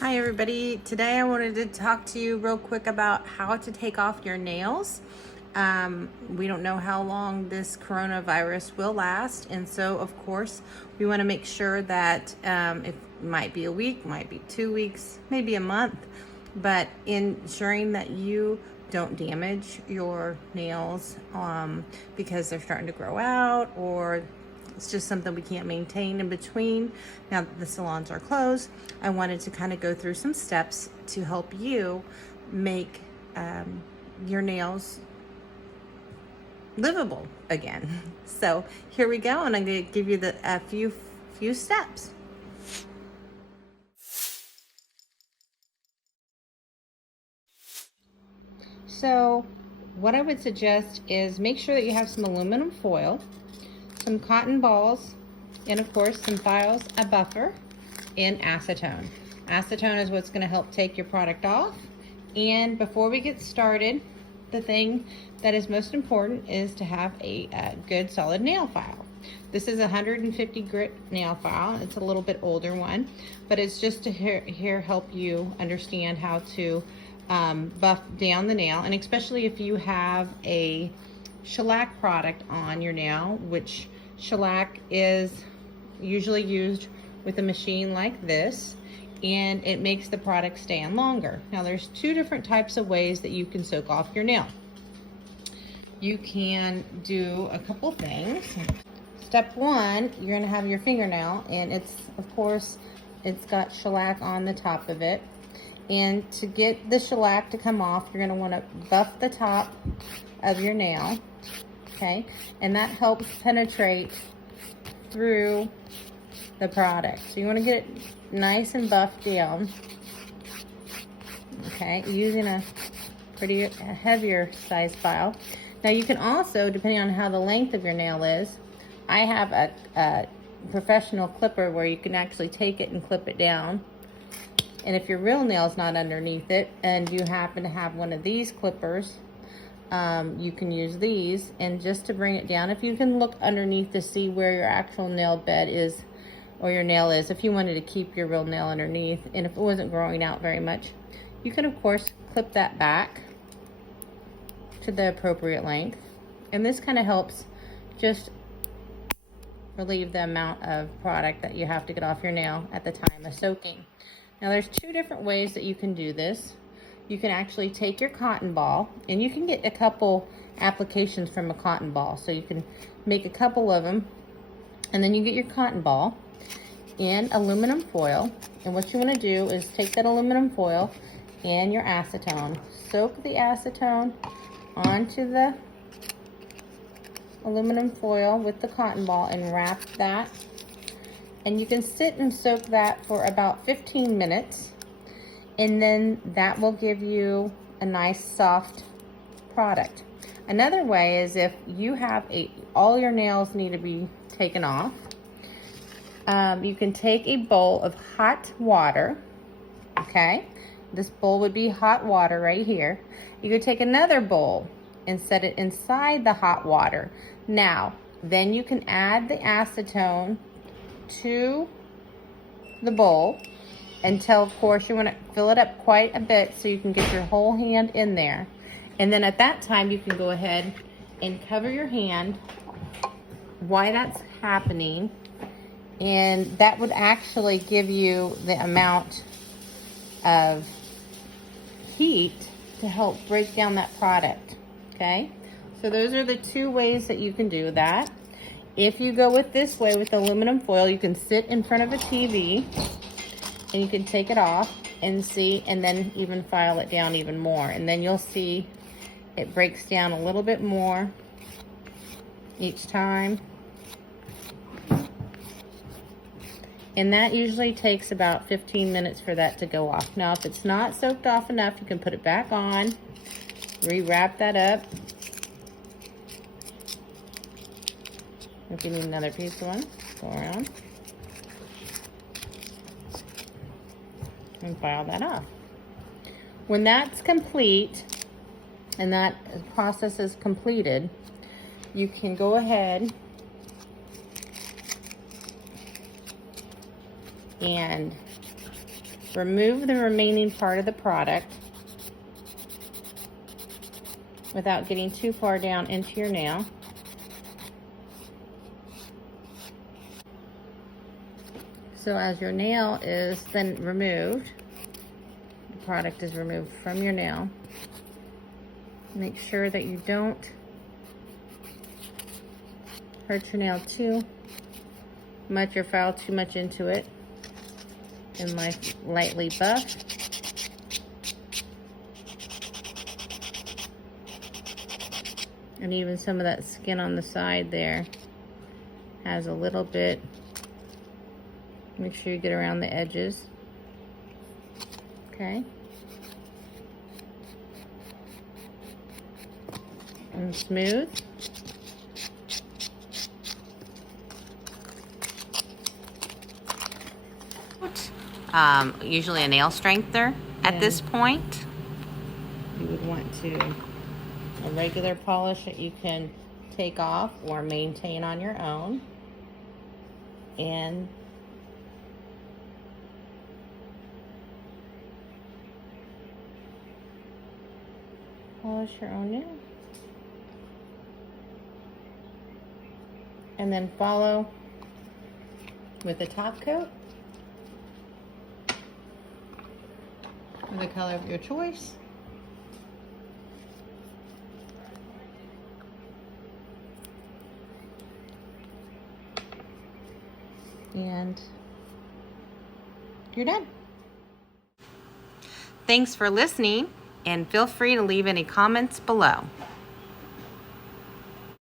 Hi everybody. Today I wanted to talk to you real quick about how to take off your nails. We don't know how long this coronavirus will last, and so of course we want to make sure that it might be a week, might be 2 weeks, maybe a month, but ensuring that you don't damage your nails because they're starting to grow out, or it's just something we can't maintain in between. Now that the salons are closed, I wanted to kind of go through some steps to help you make your nails livable again. So here we go, and I'm going to give you a few steps. So what I would suggest is make sure that you have some aluminum foil, some cotton balls, and of course some files, a buffer, and acetone. Acetone is what's going to help take your product off. And before we get started, the thing that is most important is to have a good solid nail file. This is a 150 grit nail file. It's a little bit older one, but it's just to help you understand how to buff down the nail, and especially if you have a shellac product on your nail, which shellac is usually used with a machine like this, and it makes the product stand longer. Now there's two different types of ways that you can soak off your nail. You can do a couple things. Step one, you're going to have your fingernail, and it's got shellac on the top of it. And to get the shellac to come off, you're going to want to buff the top of your nail, okay? And that helps penetrate through the product. So you want to get it nice and buffed down, okay, using a pretty heavier size file. Now you can also, depending on how the length of your nail is, I have a professional clipper where you can actually take it and clip it down. And if your real nail's not underneath it and you happen to have one of these clippers, you can use these. And just to bring it down, if you can look underneath to see where your actual nail bed is, or your nail is, if you wanted to keep your real nail underneath, and if it wasn't growing out very much, you can of course clip that back to the appropriate length. And this kind of helps just relieve the amount of product that you have to get off your nail at the time of soaking. Now there's two different ways that you can do this. You can actually take your cotton ball, and you can get a couple applications from a cotton ball. So you can make a couple of them, and then you get your cotton ball and aluminum foil. And what you want to do is take that aluminum foil and your acetone. Soak the acetone onto the aluminum foil with the cotton ball and wrap that. And you can sit and soak that for about 15 minutes. And then that will give you a nice soft product. Another way is if you have all your nails need to be taken off, you can take a bowl of hot water, okay? This bowl would be hot water right here. You could take another bowl and set it inside the hot water. Now, then you can add the acetone to the bowl until, of course, you want to fill it up quite a bit so you can get your whole hand in there. And then at that time, you can go ahead and cover your hand while that's happening. And that would actually give you the amount of heat to help break down that product, okay? So those are the two ways that you can do that. If you go with this way with aluminum foil, you can sit in front of a TV and you can take it off and see, and then even file it down even more. And then you'll see it breaks down a little bit more each time. And that usually takes about 15 minutes for that to go off. Now, if it's not soaked off enough, you can put it back on, rewrap that up. If you need another piece of one, go around and file that off. When that's complete and that process is completed, you can go ahead and remove the remaining part of the product without getting too far down into your nail. So as your nail is then removed, the product is removed from your nail, make sure that you don't hurt your nail too much or foul too much into it, and lightly buff. And even some of that skin on the side there has a little bit. Make sure you get around the edges. Okay. And smooth. Usually a nail strengthener at this point. You would want a regular polish that you can take off or maintain on your own. And polish your own nail. And then follow with the top coat with the color of your choice. And you're done. Thanks for listening, and feel free to leave any comments below.